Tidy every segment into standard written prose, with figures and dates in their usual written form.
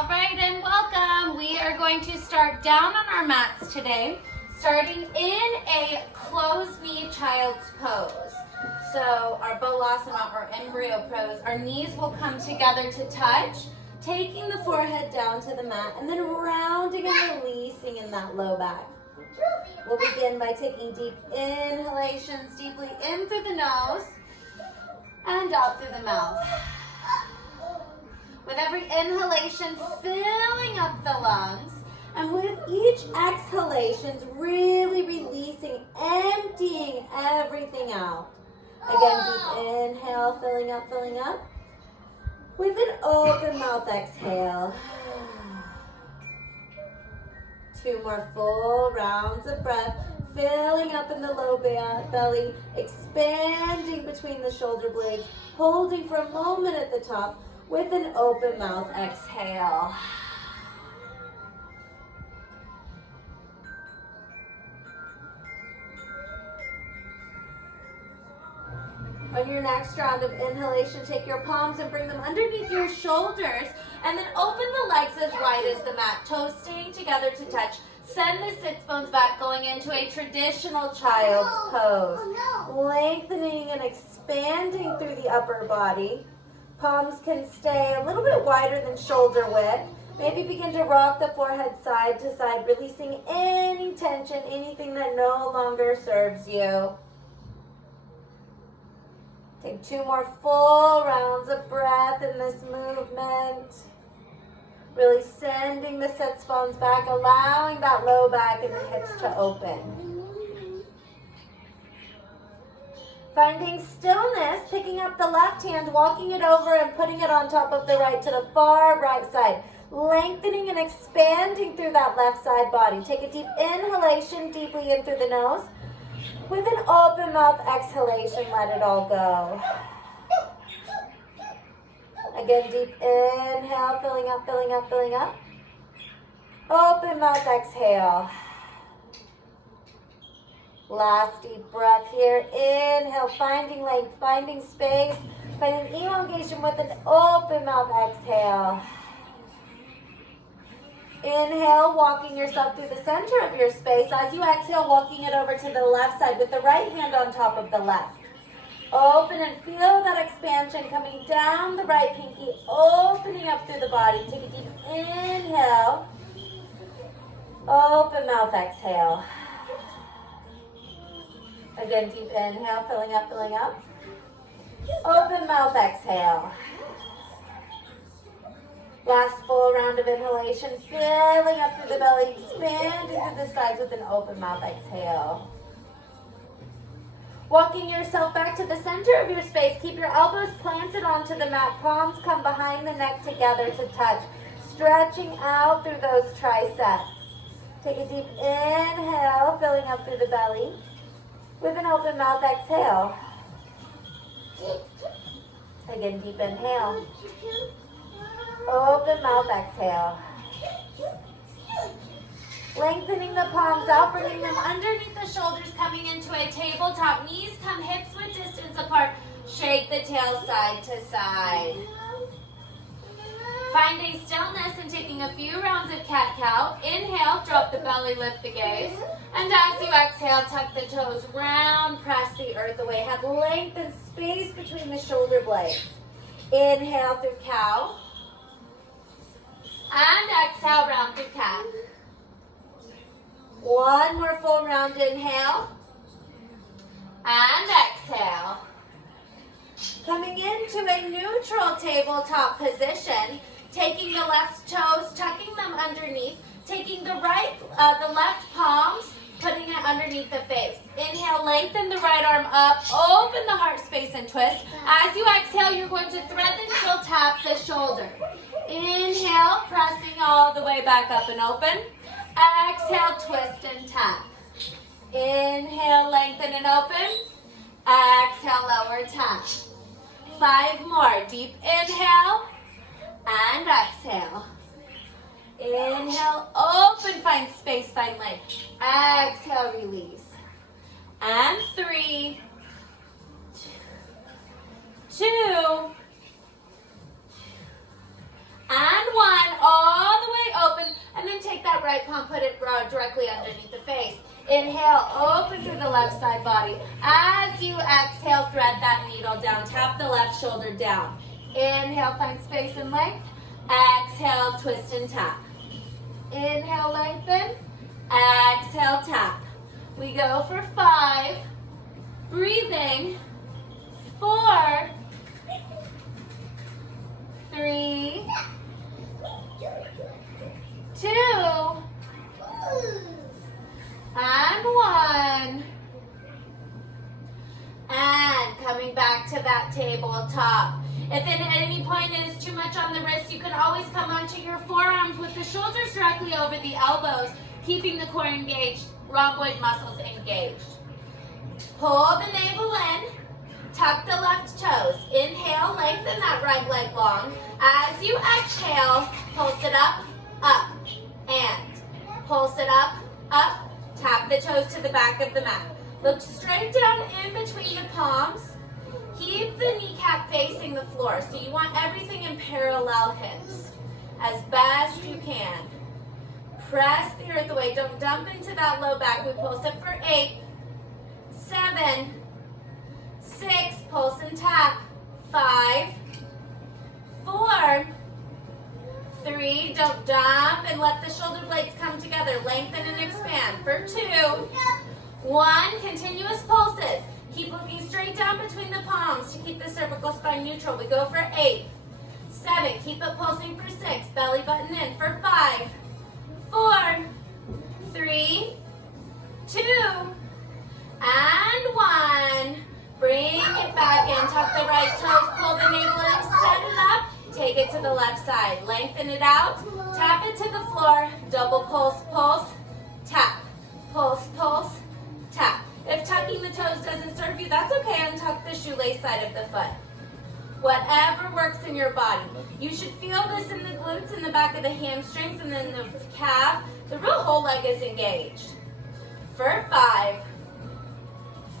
All right, and welcome. We are going to start down on our mats today, starting in a closed knee child's pose. So our Balasana or embryo pose, our knees will come together to touch, taking the forehead down to the mat, and then rounding and releasing in that low back. We'll begin by taking deep inhalations, deeply in through the nose and out through the mouth. With every inhalation, filling up the lungs, and with each exhalation, really releasing, emptying everything out. Again, deep inhale, filling up. With an open mouth exhale. 2 more full rounds of breath, filling up in the low belly, expanding between the shoulder blades, holding for a moment at the top with an open mouth exhale. On your next round of inhalation, take your palms and bring them underneath your shoulders, and then open the legs as wide as the mat, toes staying together to touch. Send the sits bones back, going into a traditional child's pose. Lengthening and expanding through the upper body. Palms can stay a little bit wider than shoulder width. Maybe begin to rock the forehead side to side, releasing any tension, anything that no longer serves you. Take 2 more full rounds of breath in this movement. Really sending the sits bones back, allowing that low back and the hips to open. Finding stillness, picking up the left hand, walking it over and putting it on top of the right to the far right side. Lengthening and expanding through that left side body. Take a deep inhalation, deeply in through the nose. With an open mouth exhalation, let it all go. Again, deep inhale, filling up. Open mouth exhale. Last deep breath here. Inhale, finding length, finding space, finding elongation with an open mouth exhale. Inhale, walking yourself through the center of your space. As you exhale, walking it over to the left side with the right hand on top of the left. Open and feel that expansion coming down the right pinky, opening up through the body. Take a deep inhale. Open mouth exhale. Again, deep inhale, filling up. Open mouth exhale. Last full round of inhalation, filling up through the belly, expanding through the sides with an open mouth exhale. Walking yourself back to the center of your space, keep your elbows planted onto the mat, palms come behind the neck together to touch, stretching out through those triceps. Take a deep inhale, filling up through the belly, with an open mouth exhale. Again, deep inhale. Open mouth exhale. Lengthening the palms out, bringing them underneath the shoulders, coming into a tabletop. Knees come hips width distance apart. Shake the tail side to side. Finding stillness and taking a few rounds of cat-cow. Inhale, drop the belly, lift the gaze. And as you exhale, tuck the toes round, press the earth away. Have length and space between the shoulder blades. Inhale through cow. And exhale, round through cat. 1 more full round, inhale. And exhale. Coming into a neutral tabletop position, taking the left toes, tucking them underneath, taking the left palms, putting it underneath the face. Inhale, lengthen the right arm up, open the heart space and twist. As you exhale, you're going to thread the needle, tap the shoulder. Inhale, pressing all the way back up and open. Exhale, twist and tap. Inhale, lengthen and open. Exhale, lower tap. 5 more. Deep inhale and exhale. Inhale, open, find space, find length. Exhale, release. And 3, 2, and 1. that right palm, put it directly underneath the face. Inhale, open through the left side body. As you exhale, thread that needle down. Tap the left shoulder down. Inhale, find space and length. Exhale, twist and tap. Inhale, lengthen. Exhale, tap. We go for 5. Breathing. 4, 3, 2, and 1. And coming back to that tabletop. If at any point it is too much on the wrist, you can always come onto your forearms with the shoulders directly over the elbows, keeping the core engaged, rhomboid muscles engaged. Pull the navel in. Tuck the left toes. Inhale, lengthen that right leg long. As you exhale, pulse it up, and pulse it up. Tap the toes to the back of the mat. Look straight down in between the palms. Keep the kneecap facing the floor. So you want everything in parallel hips as best you can. Press the earth away. Don't dump into that low back. We pulse it for 8, 7, 6, pulse and tap. 5, 4, 3, don't dump and let the shoulder blades come together. Lengthen and expand. For 2, 1, continuous pulses. Keep looking straight down between the palms to keep the cervical spine neutral. We go for 8, 7, keep it pulsing for 6, belly button in. For 5, 4, 3, 2, and 1. Bring it back in, tuck the right toes, pull the navel in, set it up, take it to the left side. Lengthen it out, tap it to the floor, double pulse, pulse, tap, pulse, pulse, tap. If tucking the toes doesn't serve you, that's okay, untuck the shoelace side of the foot. Whatever works in your body. You should feel this in the glutes, in the back of the hamstrings, and then the calf. The real whole leg is engaged. For 5,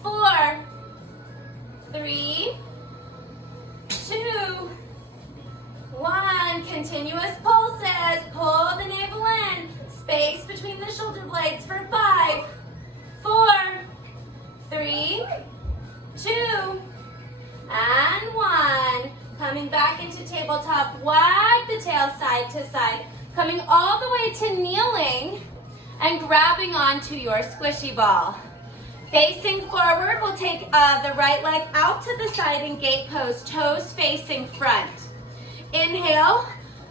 4, 3, 2, 1. Continuous pulses. Pull the navel in. Space between the shoulder blades for 5, 4, 3, 2, and 1. Coming back into tabletop. Wag the tail side to side. Coming all the way to kneeling and grabbing onto your squishy ball. Facing forward, we'll take the right leg out to the side in gate pose, toes facing front. Inhale,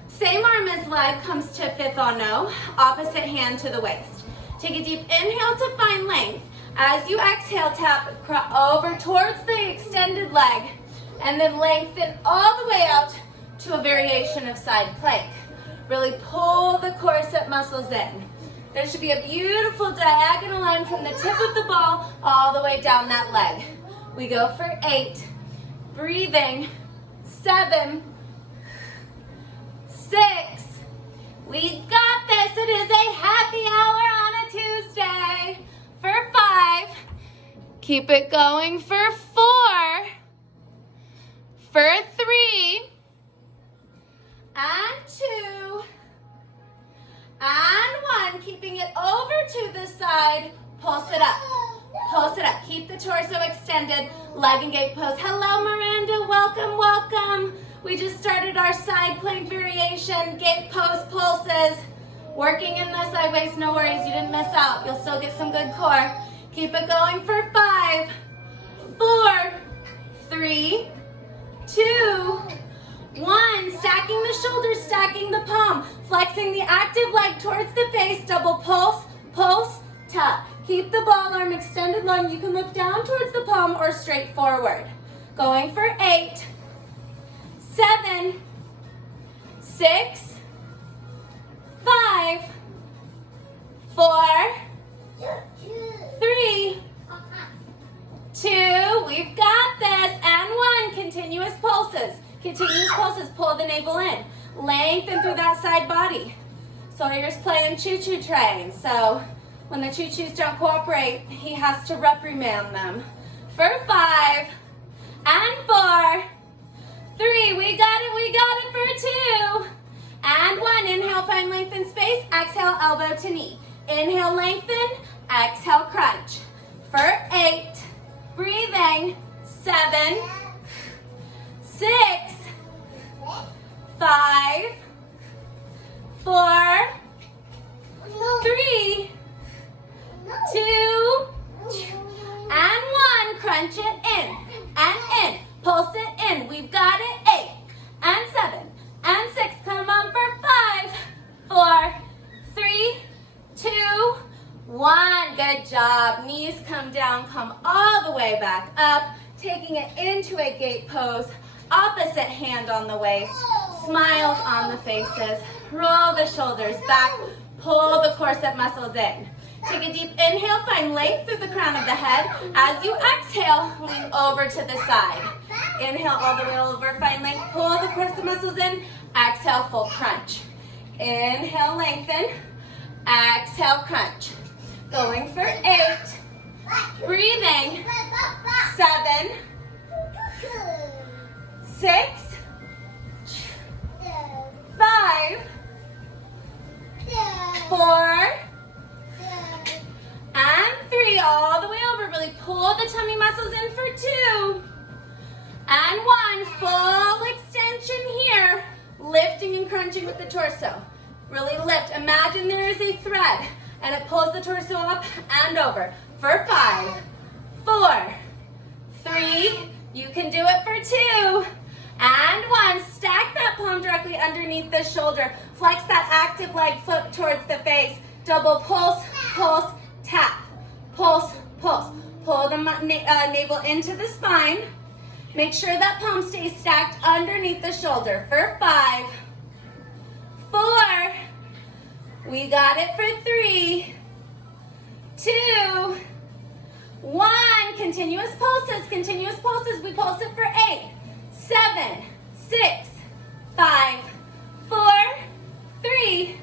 same arm as leg comes to fifth on no, opposite hand to the waist. Take a deep inhale to find length. As you exhale, tap over towards the extended leg, and then lengthen all the way out to a variation of side plank. Really pull the corset muscles in. There should be a beautiful diagonal line from the tip of the ball all the way down that leg. We go for 8, breathing, 7, 6. We got this. It is a happy hour on a Tuesday. For 5, keep it going. For 4, for 3, and 2, and 1. Keeping it over to the side. Pulse it up. Pulse it up. Keep the torso extended. Leg and gate pose. Hello, Miranda. Welcome, welcome. We just started our side plank variation. Gate pose pulses. Working in the sideways, no worries. You didn't miss out. You'll still get some good core. Keep it going for 5, 4, 3, 2, 1. Stacking the shoulders, stacking the palm. Flexing the active leg towards the face. Double pulse, pulse, tap. Keep the ball arm extended long. You can look down towards the palm or straight forward. Going for 8, 7, 6, 5, 4, 3, 2. We've got this. And 1. Continuous pulses. Continuous pulses. Pull the navel in. Lengthen through that side body. Sawyer's playing choo-choo train. So when the choo-choos don't cooperate, he has to reprimand them. For 5 and 4, 3. We got it for 2 and 1. Inhale, find length and space. Exhale, Inhale, elbow to knee. Inhale, lengthen. Exhale, crunch. For 8, breathing. 7, 6, 5, 4, 3, 2, and 1. Crunch it in and in. Pulse it in. We've got it. 8 and 7 and 6. Come on for 5, 4, 3, 2, 1. Good job. Knees come down, come all the way back up, taking it into a gate pose. Opposite hand on the waist. Smiles on the faces. Roll the shoulders back. Pull the corset muscles in. Take a deep inhale. Find length through the crown of the head. As you exhale, lean over to the side. Inhale all the way over. Find length. Pull the corset muscles in. Exhale, full crunch. Inhale, lengthen. Exhale, crunch. Going for 8. Breathing. 7, 6, 5, 4, and 3. All the way over. Really pull the tummy muscles in for 2. And 1. Full extension here. Lifting and crunching with the torso. Really lift. Imagine there is a thread and it pulls the torso up and over. For 5, 4, 3. You can do it for 2. And 1. Stack that palm directly underneath the shoulder. Flex that active leg foot towards the face. Double pulse, pulse, tap. Pulse, pulse. Pull the navel into the spine. Make sure that palm stays stacked underneath the shoulder. For 5, 4. We got it for 3, 2, 1. Continuous pulses, continuous pulses. We pulse it for 8, 7, 6, 5, 4, 3,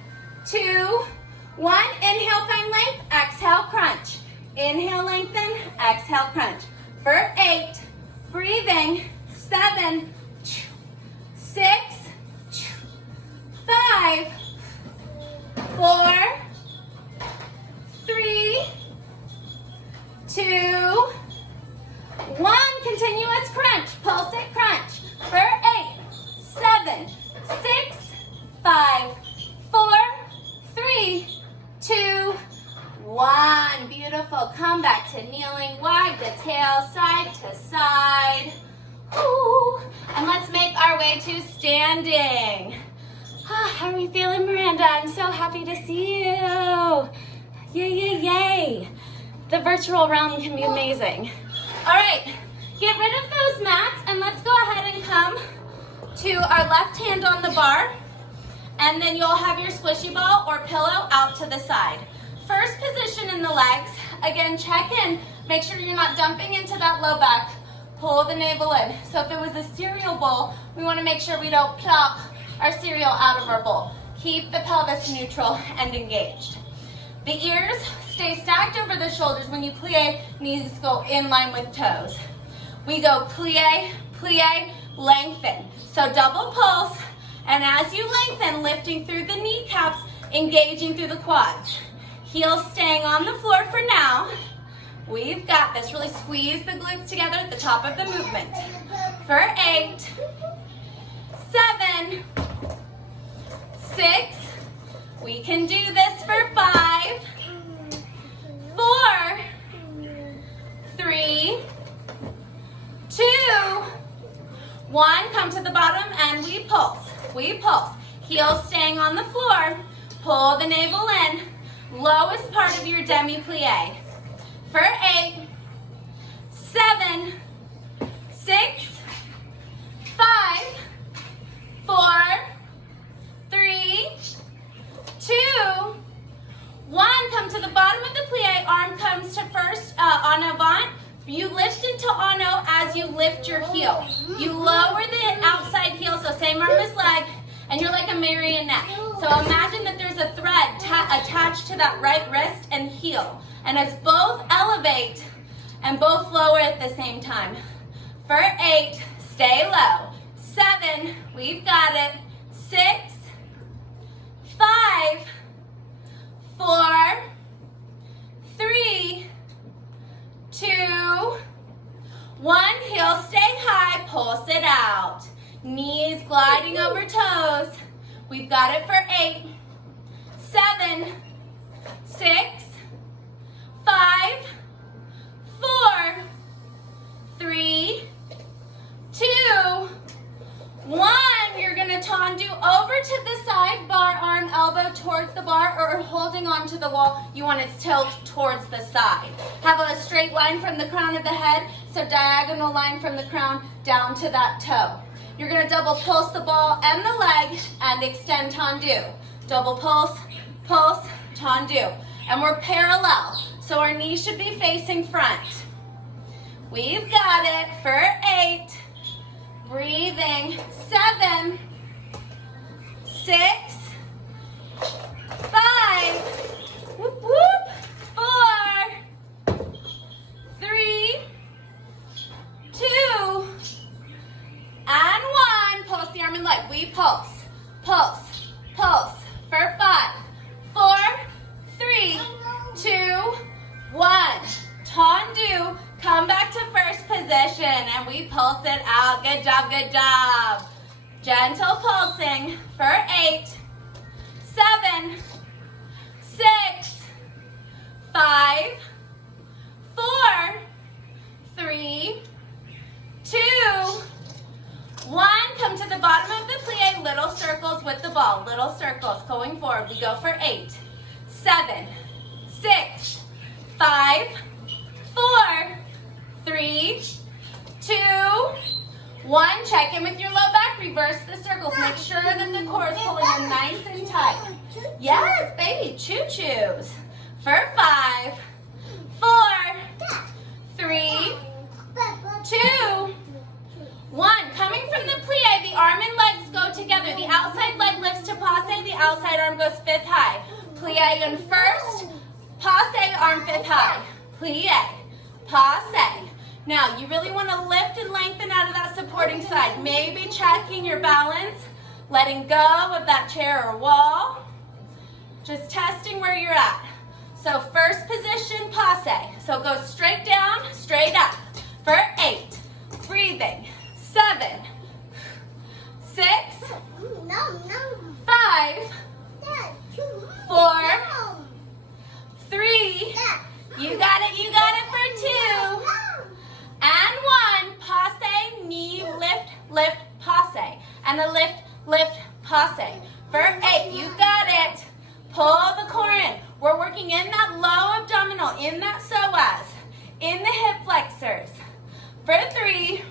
2, 1. Inhale, find length. Exhale, crunch. Inhale, lengthen. Exhale, crunch. For 8, breathing. 7, 6, 5, 4, 3, 2, 1. Continuous crunch. Pulse it, crunch. For 8, 7, 6, 5, 4, 3, 2, 1. Beautiful. Come back to kneeling. Wag the tail side to side. Ooh. And let's make our way to standing. How are we feeling, Miranda? I'm so happy to see you. Yay, yay, yay. The virtual realm can be amazing. All right, get rid of those mats and let's go ahead and come to our left hand on the bar. And then you'll have your squishy ball or pillow out to the side. First position in the legs. Again, check in. Make sure you're not dumping into that low back. Pull the navel in. So if it was a cereal bowl, we want to make sure we don't plop our cereal out of our bowl. Keep the pelvis neutral and engaged. The ears stay stacked over the shoulders. When you plie, knees go in line with toes. We go plie, plie, lengthen. So double pulse, and as you lengthen, lifting through the kneecaps, engaging through the quads. Heels staying on the floor for now. We've got this. Really squeeze the glutes together at the top of the movement. For 8, 7, 6. We can do this for 5, 4, 3, 2, 1. Come to the bottom and we pulse. We pulse. Heels staying on the floor. Pull the navel in. Lowest part of your demi-plie. For 8, 7, 6, 5, 4, 3, 2, 1. Come to the bottom of the plie. Arm comes to first en avant. You lift into ano as you lift your heel. You lower the outside heel, so same arm as leg, and you're like a marionette. So imagine that there's a thread attached to that right wrist and heel. And as both elevate and both lower at the same time. For 8, stay low. 7, we've got it. 6, 5, pulse it out. Knees gliding over toes. We've got it for 8, 7, 6, 5, 4, 3, 2, 1. You're going to tendu over to the side, bar arm, elbow towards the bar, or holding onto the wall. You want to tilt towards the side. Have a straight line from the crown of the head, so diagonal line from the crown down to that toe. You're going to double pulse the ball and the leg and extend tendu. Double pulse, pulse, tendu. And we're parallel, so our knees should be facing front. We've got it for 8. Breathing. 7, 6, 5, whoop, whoop, 4, 3, 2, and 1. Pulse the arm and leg. We pulse, pulse, pulse for 5, 4, 3, 2, 1. Tendu. Come back to first position and we pulse it out. Good job, good job. Gentle pulsing for 8, 7, 6, 5, 4, 3, 2, 1. Come to the bottom of the plie, little circles with the ball. Little circles going forward. We go for 8, 7, 6, 5, 4, 3, 2, 1. Check in with your low back. Reverse the circles. Make sure that the core is pulling in nice and tight. Yes, baby. Choo-choos. For 5, 4, 3, 2, 1. Coming from the plie, the arm and legs go together. The outside leg lifts to passe. The outside arm goes 5th high. Plie in first. Passe, arm 5th high. Plie. Passe. Now, you really want to lift and lengthen out of that supporting side. Maybe checking your balance, letting go of that chair or wall. Just testing where you're at. So first position, passe. So go straight down, straight up. For 8. Breathing. 7, 6, 5, 4, 3. You got it for 2. And 1, passe, knee, lift, lift, passe. And a lift, lift, passe. For 8, you've got it. Pull the core in. We're working in that low abdominal, in that psoas, in the hip flexors. For 3,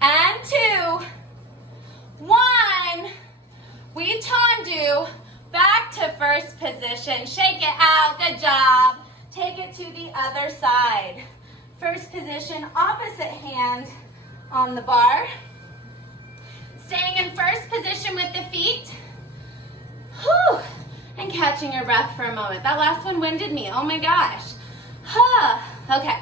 and 2, 1. We tendu, back to first position. Shake it out, good job. Take it to the other side. First position, opposite hand on the bar. Staying in first position with the feet. Whew. And catching your breath for a moment. That last one winded me, oh my gosh. Okay,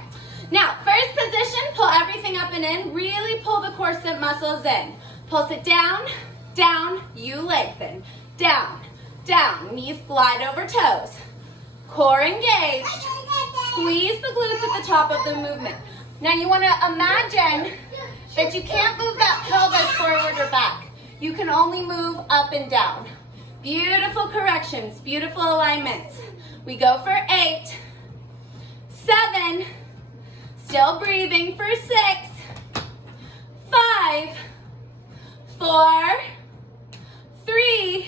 now first position, pull everything up and in. Really pull the corset muscles in. Pulse it down, down, you lengthen. Down, down, knees glide over toes. Core engaged. Squeeze the glutes at the top of the movement. Now you want to imagine that you can't move that pelvis forward or back. You can only move up and down. Beautiful corrections, beautiful alignments. We go for 8, 7, still breathing for 6, 5, 4, 3,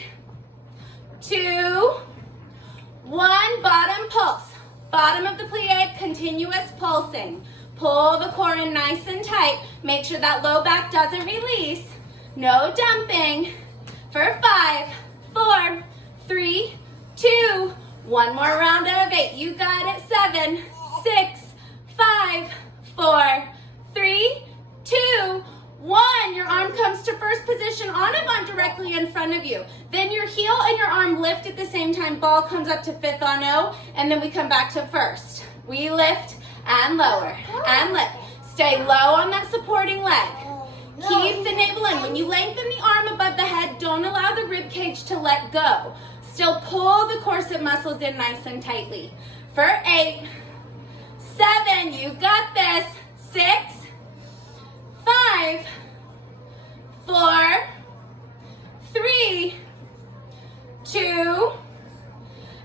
2, 1. Bottom pulse. Bottom of the plie, continuous pulsing. Pull the core in nice and tight. Make sure that low back doesn't release. No dumping. For 5, 4, 3, 2, 1 more round of 8. You got it. 7, 6, 5, 4, 3, 2, 1. Your arm comes to first position on a bun directly in front of you. Then your heel and your arm lift at the same time. Ball comes up to 5th on O, and then we come back to first. We lift and lower and lift. Stay low on that supporting leg. Keep the navel in. When you lengthen the arm above the head, don't allow the rib cage to let go. Still pull the corset muscles in nice and tightly. For 8, 7, you got this. 6, 5, 5, 4, 3, 2,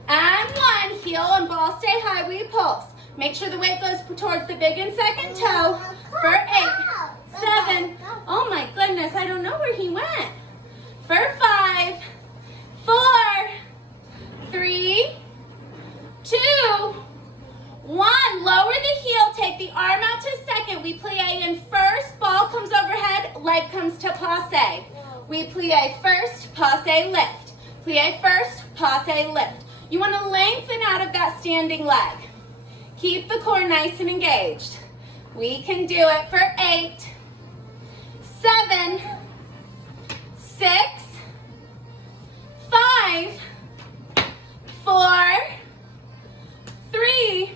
and 1. Heel and ball stay high. We pulse. Make sure the weight goes towards the big and second toe for 8, 7. Oh my goodness, I don't know where he went. For 5, 4, 3, 2, 1. Lower the heel. Take the arm out to second. We plie in first. Ball comes overhead. Leg comes to passe. We plie first. Passe lift. Plie first. Passe lift. You want to lengthen out of that standing leg. Keep the core nice and engaged. We can do it for 8, 7, 6, 5, 4, 3,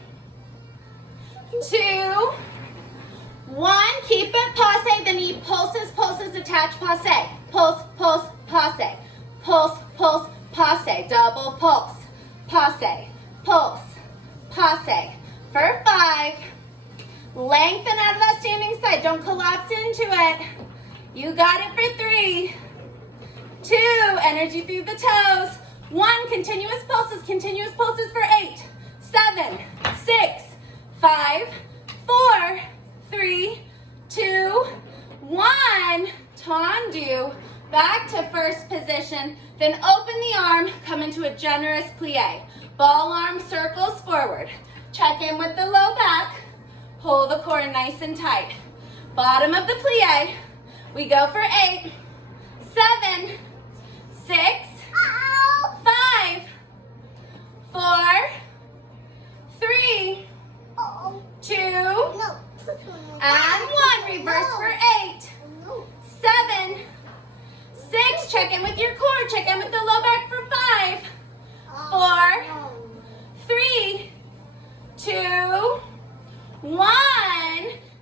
2, 1. Keep it passe. The knee pulses, pulses, attach, passe. Pulse, pulse, passe. Pulse, pulse, passe. Double pulse. Passe, pulse, passe. For 5. Lengthen out of that standing side. Don't collapse into it. You got it for 3, 2. Energy through the toes. 1. Continuous pulses for 8, 7, 6, 5, 4, 3, 2, 1. Tendu. Back to first position. Then open the arm. Come into a generous plie. Ball arm circles forward. Check in with the low back. Pull the core nice and tight. Bottom of the plie. We go for 8, 7, 6, 5, 4, 3, 2, and 1. Reverse for 8, 7, 6. Check in with your core. Check in with the low back for 5, 4, 3, 2, 1.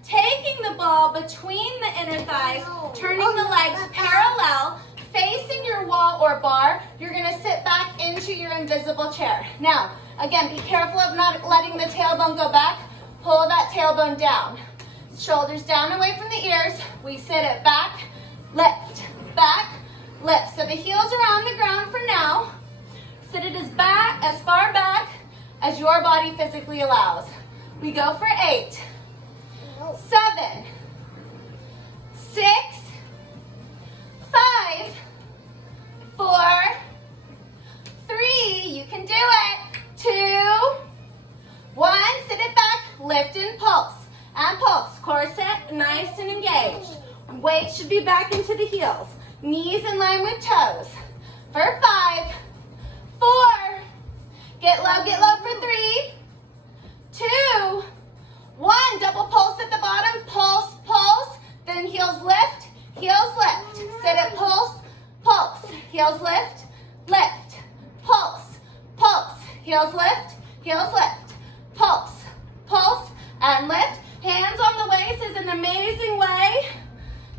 Taking the ball between the inner thighs, turning the legs parallel, facing your wall or bar. You're going to sit back into your invisible chair. Now, again, be careful of not letting the tailbone go back. Pull that tailbone down. Shoulders down away from the ears. We sit it back, lift, back, lift. So the heels are on the ground for now. Sit it as far back as your body physically allows. We go for 8, 7, 6, 5, 4, 3. You can do it. 2, 1. Sit it back, lift and pulse. And pulse. Core set, nice and engaged. Weight should be back into the heels. Knees in line with toes. For 5, 4. Get low for 3, 2, 1. Double pulse at the bottom. Pulse, pulse. Then heels lift, Sit it, pulse, pulse. Heels lift, pulse, pulse. Heels lift, pulse, pulse, and lift. Hands on the waist is an amazing way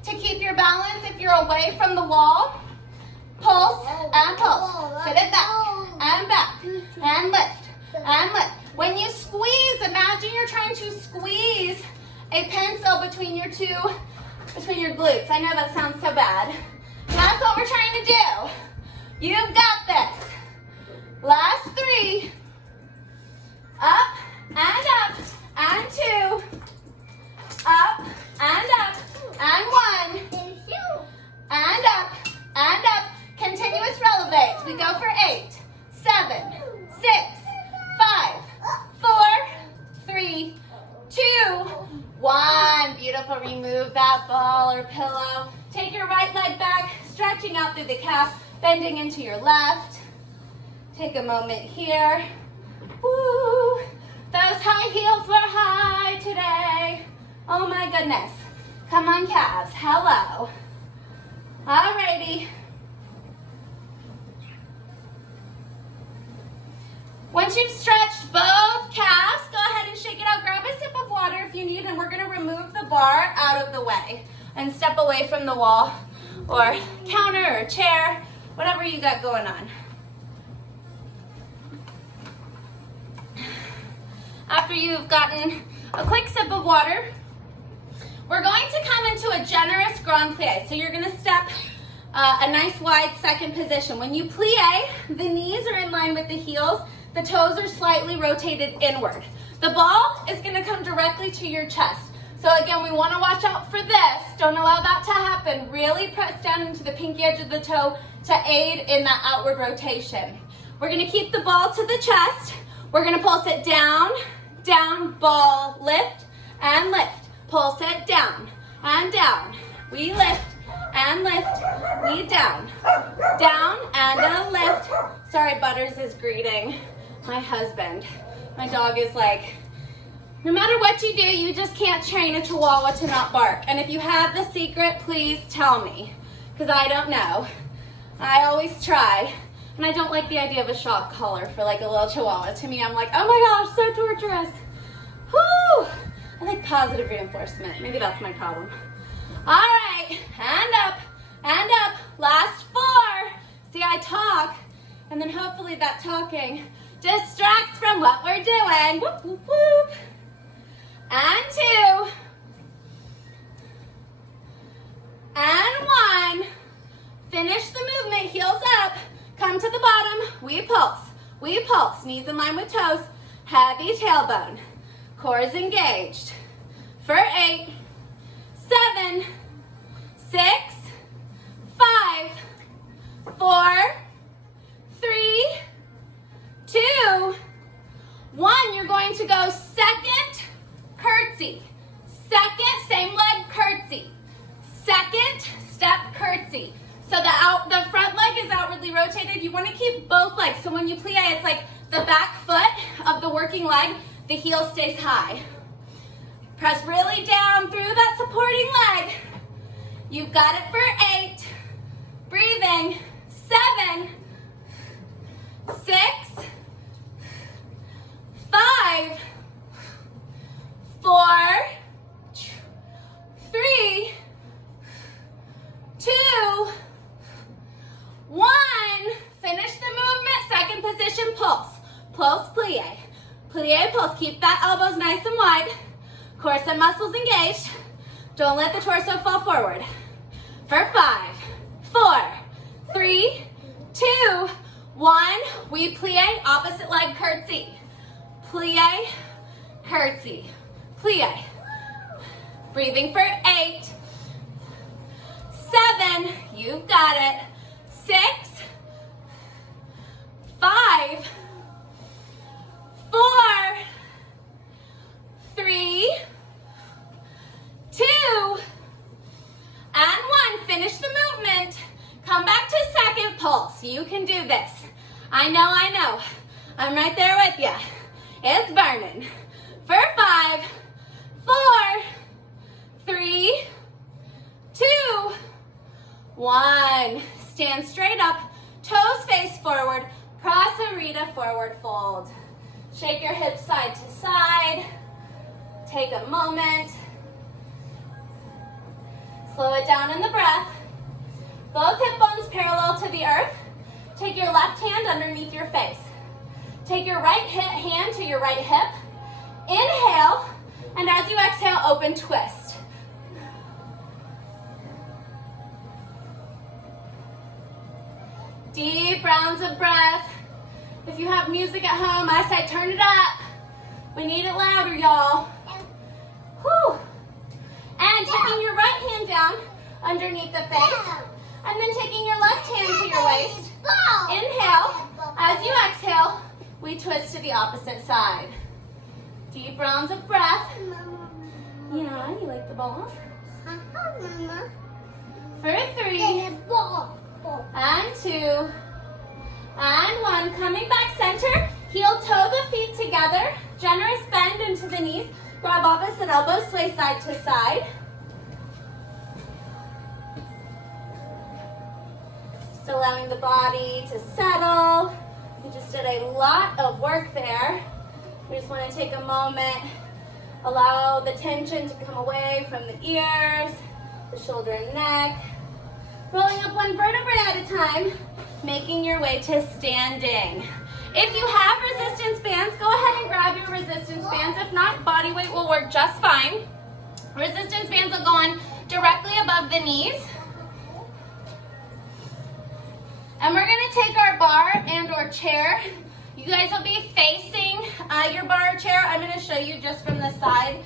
to keep your balance if you're away from the wall. Pulse and pulse. Sit it back and lift and lift. When you squeeze, imagine you're trying to squeeze a pencil between your glutes. I know that sounds so bad. That's what we're trying to do. You've got this. Last 3. Up and 2. Up and 1. And up. Continuous relevates. We go for 8, 7, 6, 5, 4, 3, 2, 1. Beautiful. Remove that ball or pillow. Take your right leg back, stretching out through the calf, bending into your left. Take a moment here. Woo. Those high heels were high today. Oh my goodness. Come on, calves. Hello. Alrighty. Once you've stretched both calves, go ahead and shake it out. Grab a sip of water if you need, and we're going to remove the bar out of the way and step away from the wall or counter or chair, whatever you got going on. After you've gotten a quick sip of water, We're going to come into a generous grand plie. So you're going to step a nice wide second position. When you plie, the knees are in line with the heels. The toes are slightly rotated inward. The ball is going to come directly to your chest. So again, we want to watch out for this. Don't allow that to happen. Really press down into the pinky edge of the toe to aid in that outward rotation. We're going to keep the ball to the chest. We're going to pulse it down, down, ball, lift, and lift. Pulse it down and down. We lift and lift. We down. Down and a lift. Sorry, Butters is greeting my husband. My dog is like, no matter what you do, you just can't train a chihuahua to not bark. And if you have the secret, please tell me, because I don't know. I always try. And I don't like the idea of a shock collar for like a little chihuahua. To me, I'm like, oh my gosh, so torturous. Whoo! I like positive reinforcement. Maybe that's my problem. All right, hand up, hand up. Last 4. See, I talk, and then hopefully that talking distracts from what we're doing. Whoop, whoop, whoop. And 2. And 1. Finish the movement, heels up. Come to the bottom, we pulse. We pulse, knees in line with toes. Heavy tailbone. Core is engaged. For 8, 7, 6, 5, 4, 3, 2, 1. You're going to go second, curtsy. Second, same leg, curtsy. Second, step, curtsy. So the front leg is outwardly rotated. You want to keep both legs. So when you plie, it's like the back foot of the working leg, the heel stays high. Press really down through that supporting leg. You've got it for 8. Breathing. 7, 6, 5, 4, 3, 2, 1. Finish the movement. Second position, pulse. Pulse, plie. Plie, pulse. Keep that elbows nice and wide. Corset muscles engaged. Don't let the torso fall forward. For 5, 4, 3, 2, 1. We plie, opposite leg curtsy. Plie, curtsy. Plie. Breathing for 8, 7, you've got it. 6, 5, 4, 3, 2, and 1. Finish the movement. Come back to second pulse. You can do this. I know. I'm right there with you. It's burning. For 5, 4, 3, 2, 1. Stand straight up, toes face forward, Prasarita forward fold. Shake your hips side to side. Take a moment. Slow it down in the breath. Both hip bones parallel to the earth. Take your left hand underneath your face. Take your right hand to your right hip. Inhale, and as you exhale, open twist. Deep rounds of breath. If you have music at home, I say turn it up. We need it louder, y'all. Whew. And taking your right hand down underneath the face. And then taking your left hand to your waist. Inhale. As you exhale, we twist to the opposite side. Deep rounds of breath. Yeah, you like the balls? For 3. And 2. And 1. Coming back center. Heel toe the feet together. Generous bend into the knees. Grab opposite elbows, sway side to side. Just allowing the body to settle. We just did a lot of work there. We just want to take a moment. Allow the tension to come away from the ears, the shoulder and neck. Rolling up one vertebrae at a time, making your way to standing. If you have resistance bands, go ahead and grab your resistance bands. If not, body weight will work just fine. Resistance bands will go on directly above the knees. And we're gonna take our bar and or chair. You guys will be facing your bar or chair. I'm gonna show you just from the side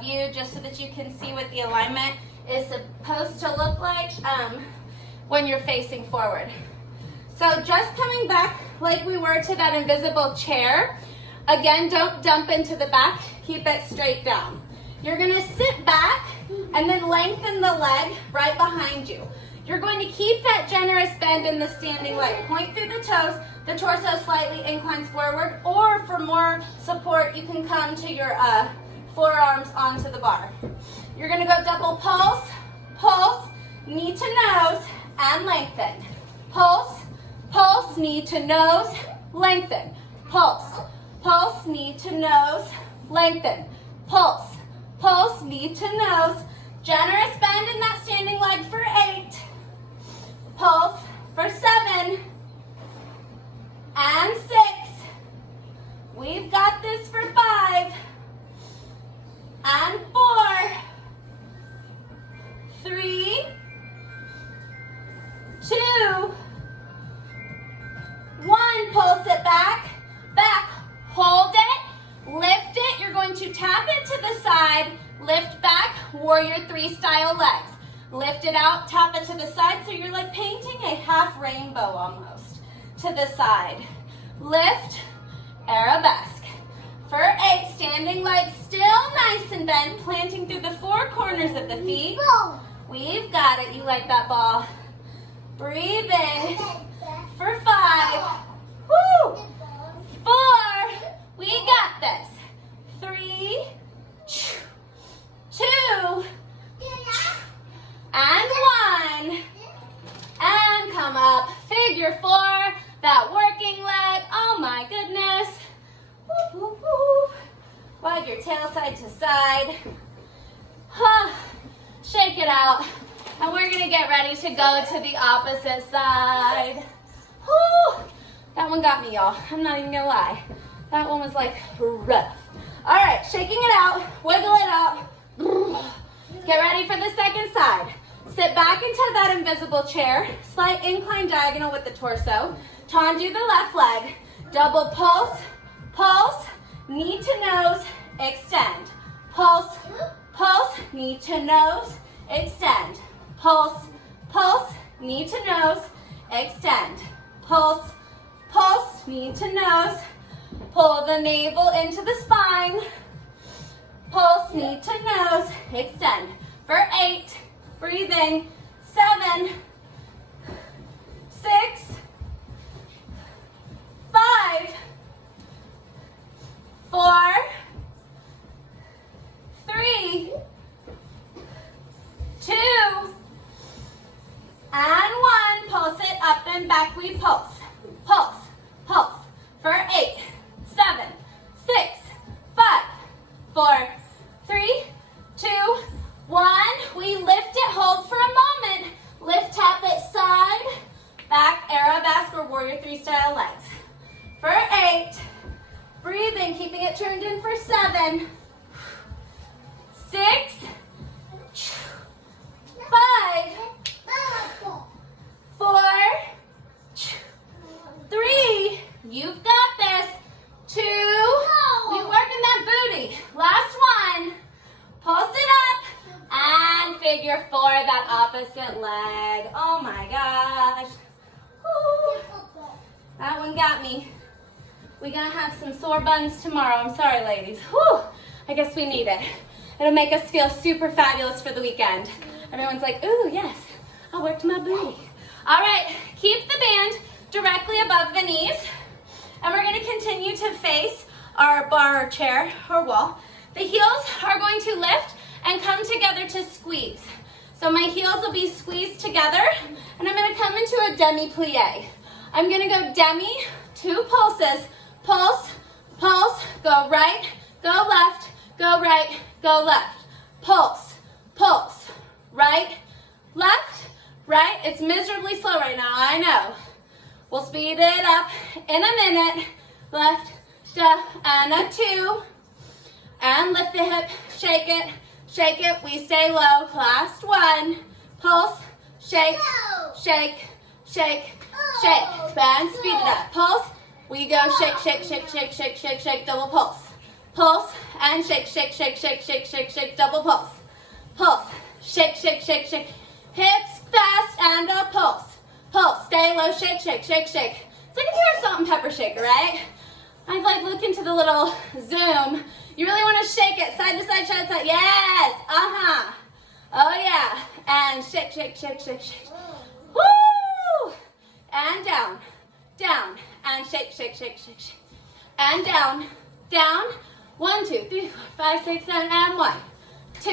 view just so that you can see what the alignment is supposed to look like when you're facing forward. So just coming back like we were to that invisible chair. Again, don't dump into the back, keep it straight down. You're gonna sit back and then lengthen the leg right behind you. You're going to keep that generous bend in the standing leg. Point through the toes, the torso slightly inclines forward, or for more support, you can come to your forearms onto the bar. You're gonna go double pulse, pulse, knee to nose, and lengthen. Pulse, pulse, knee to nose, lengthen. Pulse, pulse, knee to nose, lengthen. Pulse, pulse, knee to nose. Generous bend in that standing leg for 8. Pulse for 7. And 6. We've got this for 5. And 4. 3. 2. 1. Pulse it back. Back. Hold it. Lift it. You're going to tap it to the side. Lift back. Warrior 3 style legs. Lift it out. Tap it to the side. So you're like painting a half rainbow almost. To the side. Lift. Arabesque. For 8. Standing legs still nice and bent. Planting through the 4 corners of the feet. We've got it. You like that ball. Breathe in. For 5. Woo! 4. We got this. 3. 2. And 1. And come up. Figure 4. That working leg. Oh my goodness. Woo, woo, woo. Wag your tail side to side. Shake it out. And we're going to get ready to go to the opposite side. Woo. That one got me, y'all. I'm not even going to lie. That one was like rough. All right, shaking it out. Wiggle it out. Get ready for the second side. Sit back into that invisible chair. Slight incline diagonal with the torso. Tandu the left leg. Double pulse, pulse, knee to nose, extend. Pulse, pulse, knee to nose, extend. Pulse, pulse, knee to nose, extend. Pulse, pulse, knee to nose. Pull the navel into the spine. Pulse, knee to nose, extend. For 8, breathe in. 7, 6, 5, 4, 3, 2, and 1. Pulse it up and back. We pulse, pulse, pulse. For 8, 7, 6, 5, 4, 3, 2, 1. We lift it, hold for a moment. Lift, tap it side, back, arabesque or warrior 3 style legs. For 8, breathe in, keeping it turned in for 7, 6, 5, 4, 3, you've got this, 2, we working that booty, last one, pulse it up, and figure 4, that opposite leg, oh my gosh, woo. That one got me. We're gonna have some sore buns tomorrow, I'm sorry ladies, whew, I guess we need it. It'll make us feel super fabulous for the weekend. Everyone's like, ooh, yes, I worked my booty. All right, keep the band directly above the knees. And we're gonna continue to face our bar or chair or wall. The heels are going to lift and come together to squeeze. So my heels will be squeezed together and I'm gonna come into a demi-plie. I'm gonna go demi, 2 pulses, pulse, pulse, go right, go left, go right, go left. Pulse, pulse, right, left, right. It's miserably slow right now, I know. We'll speed it up in a minute. Left, and a 2. And lift the hip, shake it, shake it, we stay low. Last one, pulse, shake, shake, shake, shake, and speed it up. Pulse, we go shake, shake, shake, shake, shake, shake, shake, double pulse. Pulse, and shake, shake, shake, shake, shake, shake, shake, double pulse. Pulse, shake, shake, shake, shake, hips fast, and a pulse. Pulse, stay low, shake, shake, shake, shake. It's like if you're a salt and pepper shaker, right? I'd like look into the little zoom. You really want to shake it, side to side, side to side. Yes, uh-huh. Oh yeah, and shake, shake, shake, shake, shake. Woo! And down, down, and shake, shake, shake, shake, shake. And down, down. 1, 2, 3, 4, 5, 6, 7, and 1, 2.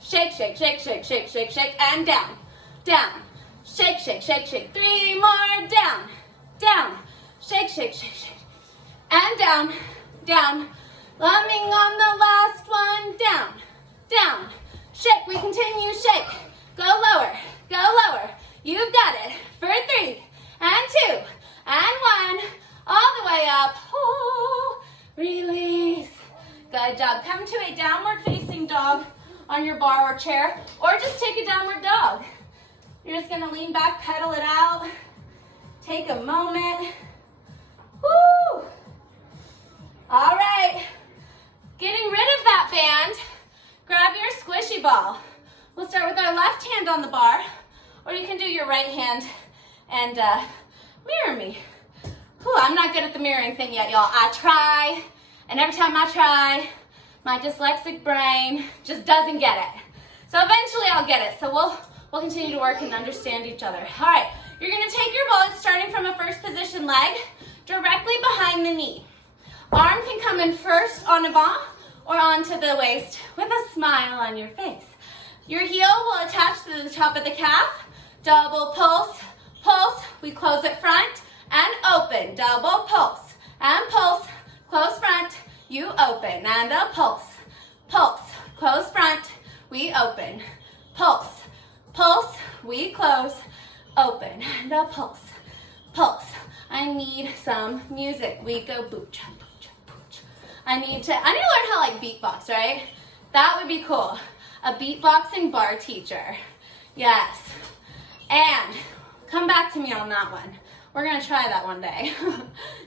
Shake, shake, shake, shake, shake, shake, shake, and down, down. Shake, shake, shake, shake. 3 more, down, down. Shake, shake, shake, shake. And down, down. Loving on the last one, down, down. Shake, we continue, shake. Go lower, go lower. You've got it. For 3, and 2, and 1. All the way up. Oh, release. Good job. Come to a downward facing dog on your bar or chair, or just take a downward dog. You're just gonna lean back, pedal it out. Take a moment. Woo! All right. Getting rid of that band, grab your squishy ball. We'll start with our left hand on the bar, or you can do your right hand and mirror me. Whew, I'm not good at the mirroring thing yet, y'all. I try, and every time I try, my dyslexic brain just doesn't get it. So eventually I'll get it. So we'll continue to work and understand each other. All right, you're gonna take your ball, starting from a first position leg, directly behind the knee. Arm can come in first en avant or onto the waist with a smile on your face. Your heel will attach to the top of the calf. Double pulse, pulse. We close it front and open. Double pulse and pulse. Close front, you open. And a pulse, pulse. Close front, we open. Pulse, pulse. We close, open. And a pulse, pulse. I need some music. We go boot, boot. I need to learn how to like beatbox, right? That would be cool. A beatboxing bar teacher. Yes. And come back to me on that one. We're gonna try that one day.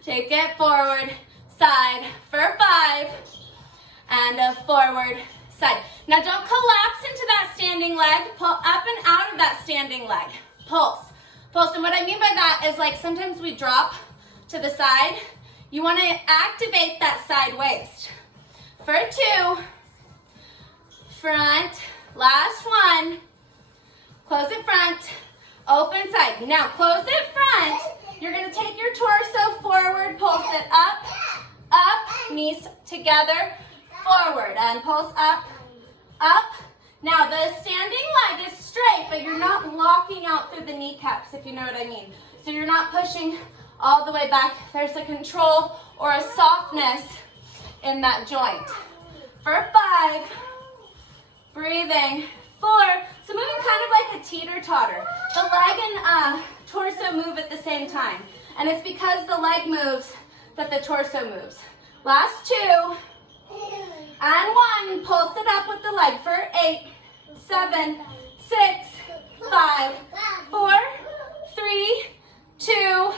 Take it forward, side for 5, and a forward, side. Now don't collapse into that standing leg. Pull up and out of that standing leg. Pulse, pulse. And what I mean by that is like sometimes we drop to the side. You want to activate that side waist. For 2, front, last one, close it front, open side. Now close it front, you're going to take your torso forward, pulse it up, up, knees together, forward, and pulse up, up. Now the standing leg is straight, but you're not locking out through the kneecaps, if you know what I mean. So you're not pushing all the way back. There's a control or a softness in that joint. For 5, breathing. 4, so moving kind of like a teeter-totter. The leg and torso move at the same time. And it's because the leg moves that the torso moves. Last 2, and 1, pulse it up with the leg for 8, 7, 6, 5, 4, 3, 2,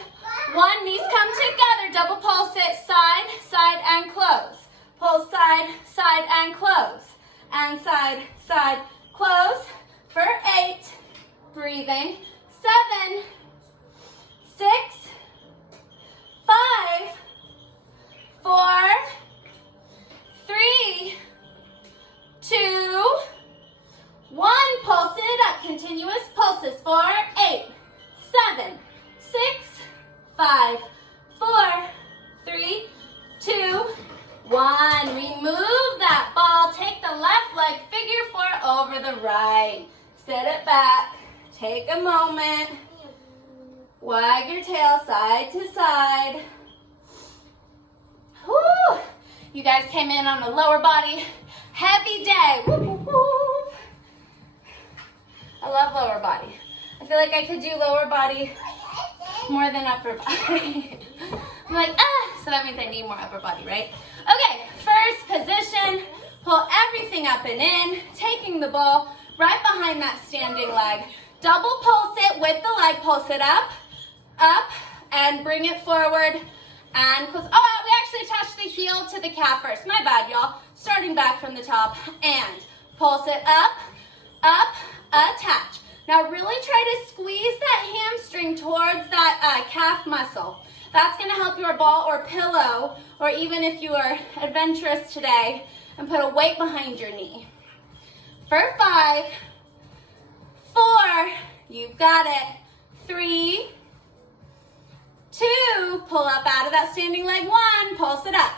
1, knees come together, double pulse it, side, side, and close. Pulse side, side, and close. And side, side, close. For 8, breathing. 7, 6, 5, 4, 3, 2, 1. Pulse it up, continuous pulses. For 8, 7, 6, 5, 4, 3, 2, 1. Remove that ball. Take the left leg, figure 4 over the right. Sit it back. Take a moment. Wag your tail side to side. Whew. You guys came in on a lower body heavy day. Woo, woo, woo. I love lower body. I feel like I could do lower body more than upper body. I'm like, so that means I need more upper body, right? Okay, first position, Pull everything up and in, taking the ball right behind that standing leg. Double pulse it with the leg. Pulse it up, up, and bring it forward. And close. Oh, we actually attached the heel to the calf first. My bad, y'all. Starting back from the top. And pulse it up, up, attach. Now really try to squeeze that hamstring towards that calf muscle. That's going to help your ball or pillow, or even if you are adventurous today, and put a weight behind your knee. For 5, 4, you've got it. 3, 2, pull up out of that standing leg. 1, pulse it up,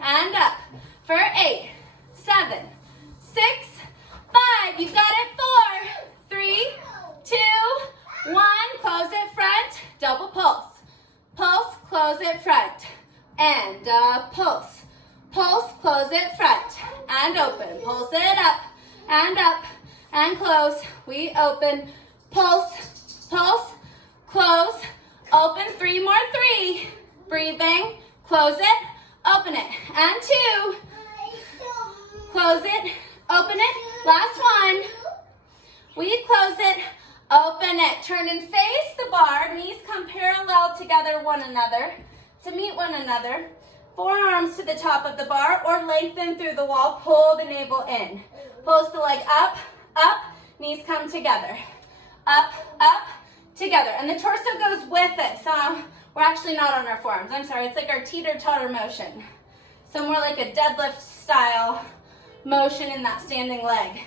and up. For 8, 7, 6, 5, you've got it. 4, 3, 2, 1, close it front, double pulse. Pulse, close it front, and pulse. Pulse, close it front, and open. Pulse it up, and close. We open, pulse, pulse, close, open. 3 more, 3. Breathing, close it, open it, and 2. Close it, open it, last 1. We close it, open it. Turn and face the bar. Knees come parallel together one another to meet one another. Forearms to the top of the bar or lengthen through the wall. Pull the navel in. Pulse the leg up, up. Knees come together. Up, together. And the torso goes with it. So we're actually not on our forearms. I'm sorry. It's like our teeter-totter motion. So more like a deadlift style motion in that standing leg.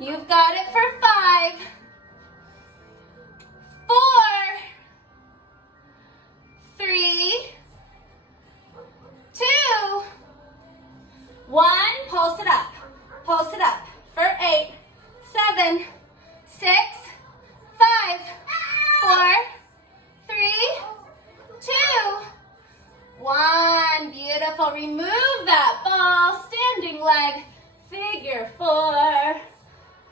You've got it for 5, 4, 3, 2, 1. Pulse it up. Pulse it up. For 8, 7, 6, 5, 4, 3, 2, 1. Beautiful. Remove that ball. Standing leg. Figure 4.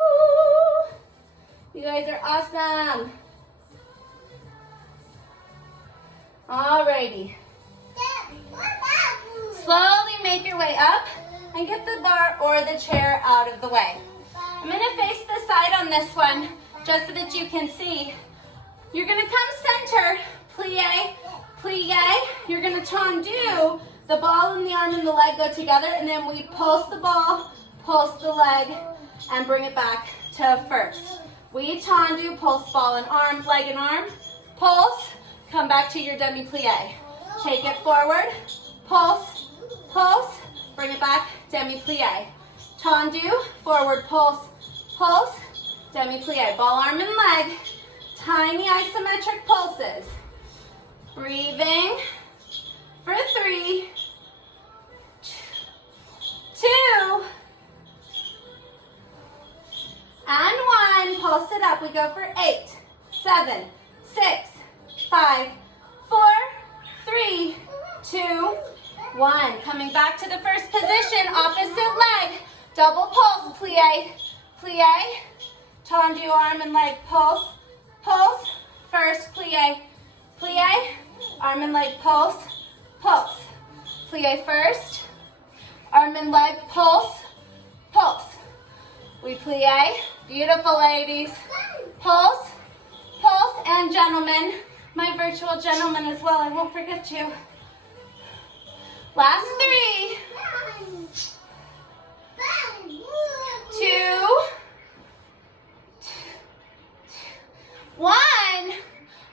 Woo. You guys are awesome. Alrighty. Slowly make your way up and get the bar or the chair out of the way. I'm going to face the side on this one just so that you can see. You're going to come center, plie, plie. You're going to tendu. The ball and the arm and the leg go together, and then we pulse the ball, pulse the leg, and bring it back to first. We tendu, pulse ball and arm, leg and arm, pulse, come back to your demi-plie. Take it forward, pulse, pulse, bring it back, demi-plie. Tendu, forward pulse, pulse, demi-plie. Ball, arm, and leg, tiny isometric pulses. Breathing for 3, 2, and 1. Pulse it up. We go for 8, 7, 6, 5, 4, 3, 2, 1. Coming back to the first position, opposite leg. Double pulse, plie, plie. Tendu, arm and leg, pulse, pulse. First, plie, plie. Arm and leg, pulse, pulse. Plie first. Arm and leg, pulse, pulse. We plie. Beautiful, ladies. Pulse, pulse, and gentlemen. My virtual gentlemen as well. I won't forget you. Last 3. 2, 1.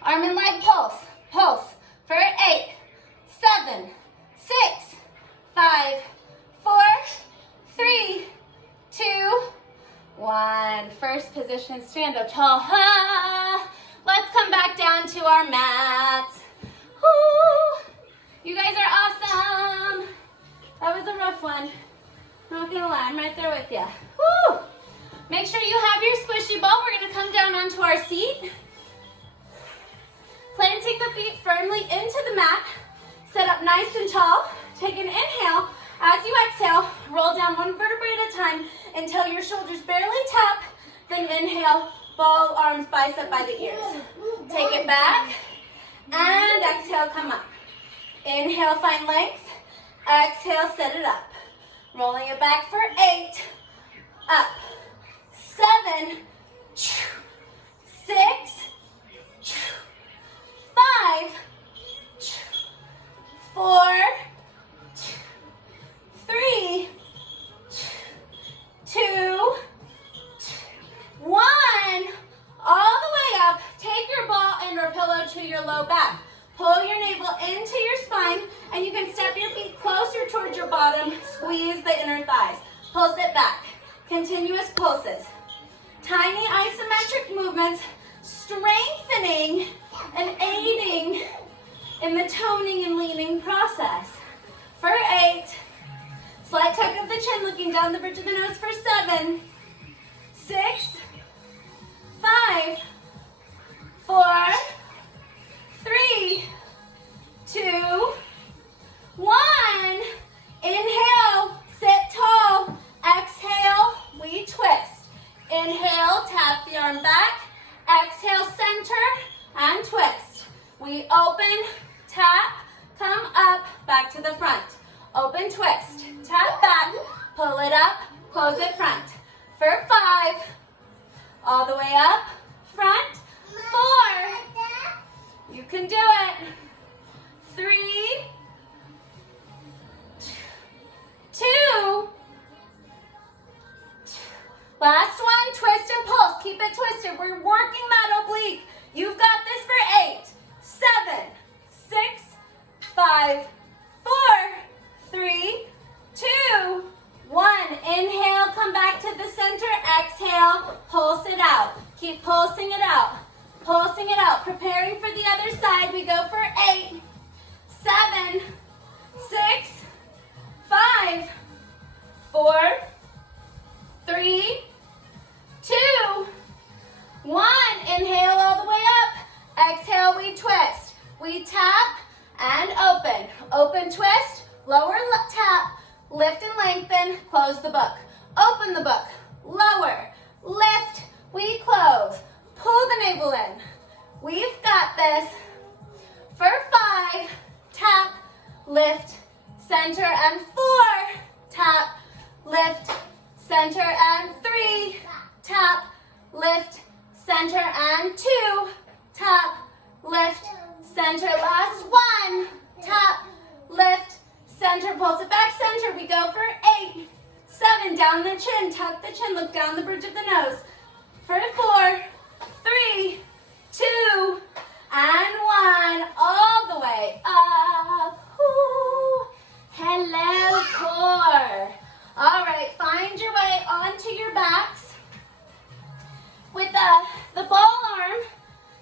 Arm and leg pulse. Pulse for 8, 7, 6, 5, 4, 3, 2, 1. First position, stand up tall. Let's come back down to our mats. Woo. You guys are awesome. That was a rough one. Not gonna lie, I'm right there with you. Woo. Make sure you have your squishy ball. We're gonna come down onto our seat. Planting the feet firmly into the mat. Sit up nice and tall. Take an inhale. As you exhale, roll down one vertebrae at a time until your shoulders barely tap. Then inhale, ball, arms, bicep by the ears. Take it back. And exhale, come up. Inhale, find length. Exhale, set it up. Rolling it back for 8. Up. 7. 6. 5. 4. 3. 2. 1. All the way up. Take your ball and or pillow to your low back. Pull your navel into your spine, and you can step your feet closer towards your bottom. Squeeze the inner thighs. Pulse it back. Continuous pulses. Tiny isometric movements, strengthening and aiding in the toning and leaning process. For 8. Slight tuck of the chin, looking down the bridge of the nose for 7. 6. 5. 4. 3, 2, 1. Inhale, sit tall. Exhale, we twist. Inhale, tap the arm back. Exhale, center and twist. We open, tap, come up, back to the front. Open, twist, tap back, pull it up, close it front. For 5, all the way up, front. 4. You can do it. 3, 2. Last one, twist and pulse. Keep it twisted. We're working that oblique. You've got this for 8, 7, 6, 5, 4, 3, 2, 1. Inhale, come back to the center. Exhale, pulse it out. Keep pulsing it out. Pulsing it out. Preparing for the other side. We go for 8, 7, 6, 5, 4, 3, 2, 1. Inhale all the way up. Exhale, we twist. We tap and open. Open, twist, lower, tap, lift and lengthen, close the book. Open the book, lower, lift, we close. Pull the navel in. We've got this. For 5, tap, lift, center, and 4, tap, lift, center, and 3, tap, lift, center, and 2, tap, lift, center, last 1, tap, lift, center, pulse it back, center. We go for 8, 7, down the chin, tuck the chin, look down the bridge of the nose. For 4, 3, 2, and 1, all the way up. Ooh. Hello, core. All right, find your way onto your backs. With the ball arm,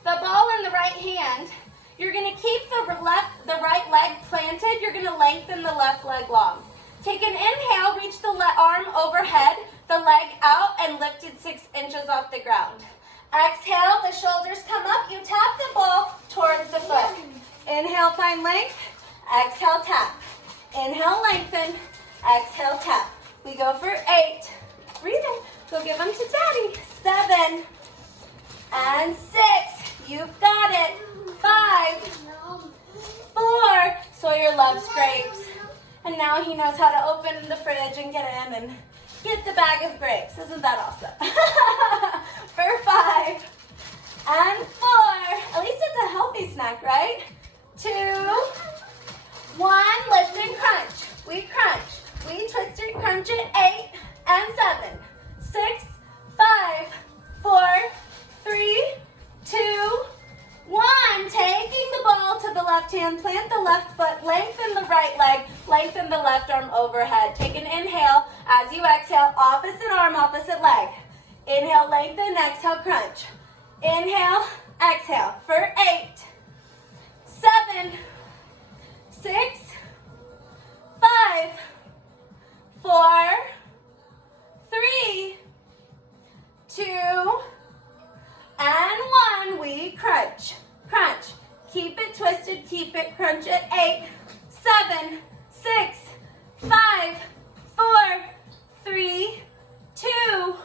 the ball in the right hand, you're gonna keep the right leg planted. You're gonna lengthen the left leg long. Take an inhale, reach the arm overhead, the leg out, and lift it 6 inches off the ground. Exhale, the shoulders come up. You tap the ball towards the foot. Inhale, find length. Exhale, tap. Inhale, lengthen. Exhale, tap. We go for 8. Breathe in. Go give them to daddy. 7 and 6. You've got it. 5, 4. Sawyer loves grapes. And now he knows how to open the fridge and get in and get the bag of grapes. Isn't that awesome? For 5 and 4. At least it's a healthy snack, right? 2, 1. Lift and crunch. We crunch. We twist and crunch it. 8 and 7. 6, 5, 4, 3, 2, 1. Taking the ball to the left hand, plant the left foot, lengthen the right leg, lengthen the left arm overhead. Take an inhale as you exhale, opposite arm, opposite leg. Inhale, lengthen, exhale, crunch. Inhale, exhale for 8, 7, 6, 5, 4, 3, 2, and 1. We crunch, crunch. Keep it twisted, keep it crunch at 8, 7, 6, 5, 4, 3, 2,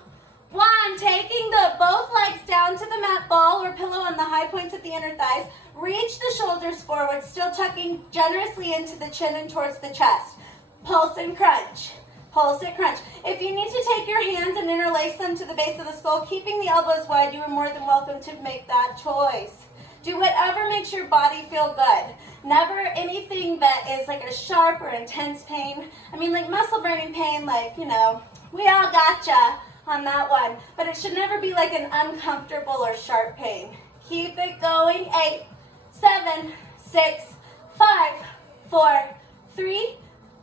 1. Taking both legs down to the mat, ball or pillow on the high points of the inner thighs. Reach the shoulders forward, still tucking generously into the chin and towards the chest. Pulse and crunch. pulse it, crunch. If you need to take your hands and interlace them to the base of the skull, keeping the elbows wide, you are more than welcome to make that choice. Do whatever makes your body feel good. Never anything that is like a sharp or intense pain. I mean, like muscle burning pain, like, you know, we all gotcha on that one. But it should never be like an uncomfortable or sharp pain. Keep it going. 8, 7, 6, 5, 4, 3,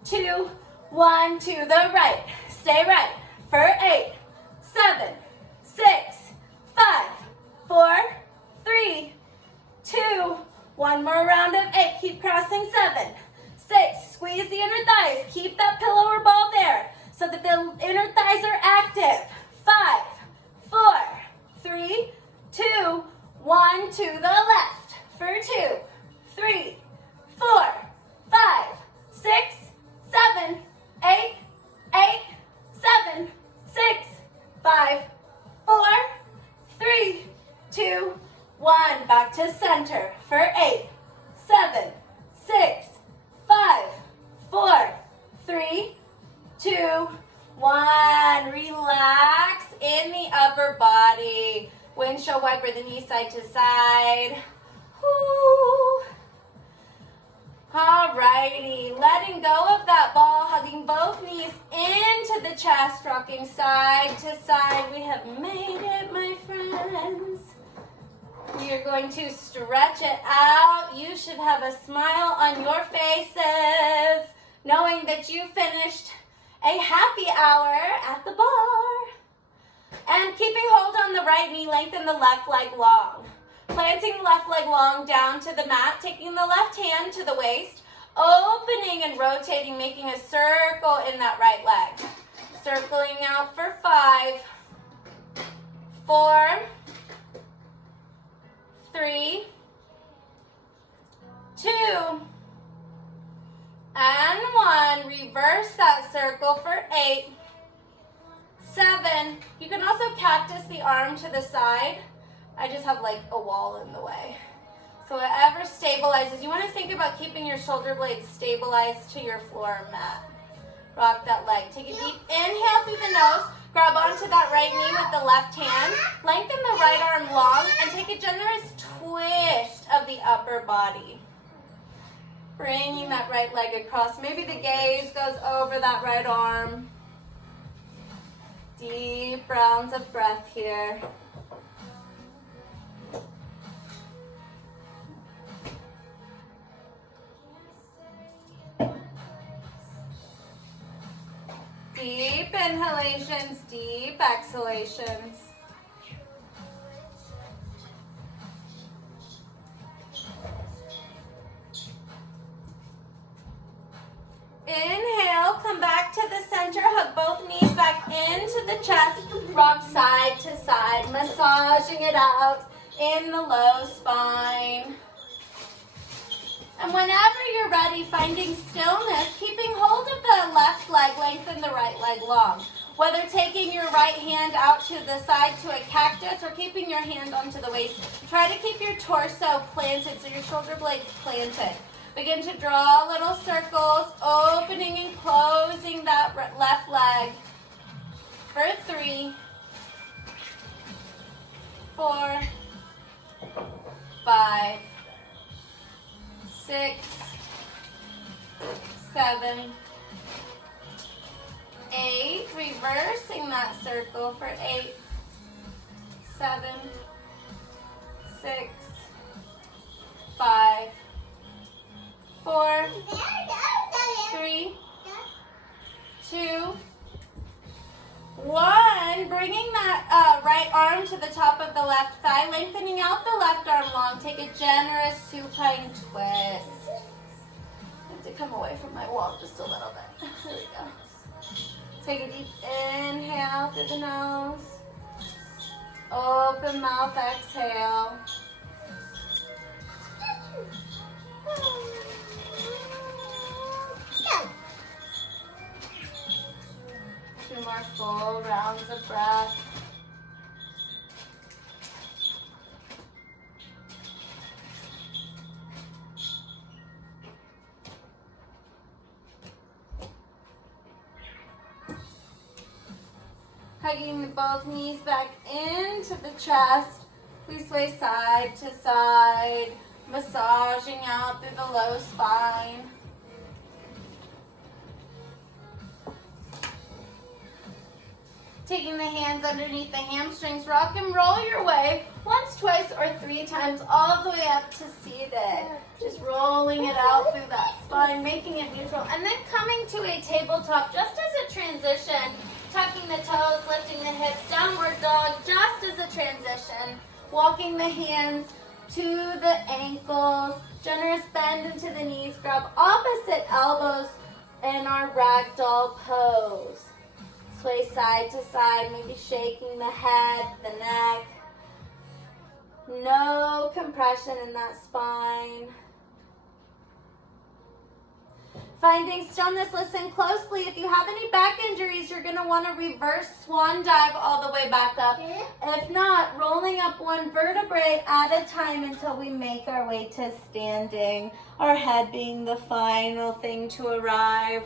2, 1. To the right. Stay right. For 8, 7, 6, 5, 4, 3, 2, one more round of 8. Keep crossing. 7, 6. Squeeze the inner thighs. Keep that pillow or ball there so that the inner thighs are active. 5, 4, 3, 2, 1. To the left. For 2, 3, 4, 5, 6, 7, 8, 8, 7, 6, 5, 4, 3, 2, 1. Back to center for 8, 7, 6, 5, 4, 3, 2, 1. Relax in the upper body. Windshield wiper the knee side to side. Woo. Alrighty, letting go of that ball, hugging both knees into the chest, rocking side to side. We have made it, my friends. We are going to stretch it out. You should have a smile on your faces, knowing that you finished a happy hour at the bar. And keeping hold on the right knee, lengthen the left leg long. Planting the left leg long down to the mat, taking the left hand to the waist, opening and rotating, making a circle in that right leg. Circling out for 5, 4, 3, 2, and 1. Reverse that circle for 8, 7. You can also cactus the arm to the side. I just have like a wall in the way. So whatever stabilizes. You want to think about keeping your shoulder blades stabilized to your floor mat. Rock that leg. Take a deep inhale through the nose. Grab onto that right knee with the left hand. Lengthen the right arm long and take a generous twist of the upper body. Bringing that right leg across. Maybe the gaze goes over that right arm. Deep rounds of breath here. Deep inhalations, deep exhalations. Inhale, come back to the center, hug both knees back into the chest, rock side to side, massaging it out in the low spine. And whenever you're ready, finding stillness, keeping hold of the left leg, lengthen the right leg long. Whether taking your right hand out to the side to a cactus or keeping your hand onto the waist, try to keep your torso planted, so your shoulder blades planted. Begin to draw little circles, opening and closing that left leg for 3, 4, 5, 6, 7, 8. Reversing that circle for 8, 7, 6, 5, 4, 3, 2, 1. Bringing that right arm to the top of the left thigh, lengthening out the left arm long. Take a generous supine twist. I have to come away from my wall just a little bit. There we go. Take a deep inhale through the nose. Open mouth, exhale. 2 more full rounds of breath. Hugging both knees back into the chest. We sway side to side, massaging out through the low spine. Taking the hands underneath the hamstrings, rock and roll your way once, twice, or 3 times all the way up to seated. Just rolling it out through that spine, making it neutral. And then coming to a tabletop just as a transition, tucking the toes, lifting the hips, downward dog, just as a transition. Walking the hands to the ankles, generous bend into the knees, grab opposite elbows in our ragdoll pose. Sway side to side, maybe shaking the head, the neck. No compression in that spine. Finding stillness, listen closely. If you have any back injuries, you're going to want to reverse swan dive all the way back up. If not, rolling up one vertebrae at a time until we make our way to standing. Our head being the final thing to arrive.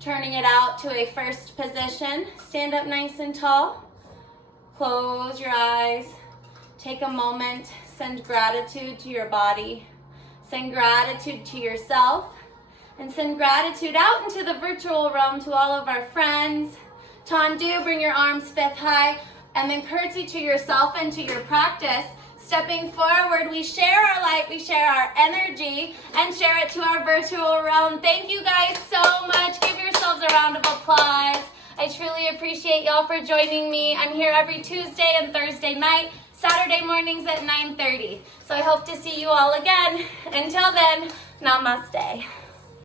Turning it out to a first position. Stand up nice and tall. Close your eyes. Take a moment. Send gratitude to your body. Send gratitude to yourself. And send gratitude out into the virtual realm to all of our friends. Tendu, bring your arms fifth high. And then curtsy to yourself and to your practice. Stepping forward, we share our light, we share our energy, and share it to our virtual realm. Thank you guys so much. Give yourselves a round of applause. I truly appreciate y'all for joining me. I'm here every Tuesday and Thursday night, Saturday mornings at 9:30. So I hope to see you all again. Until then, namaste.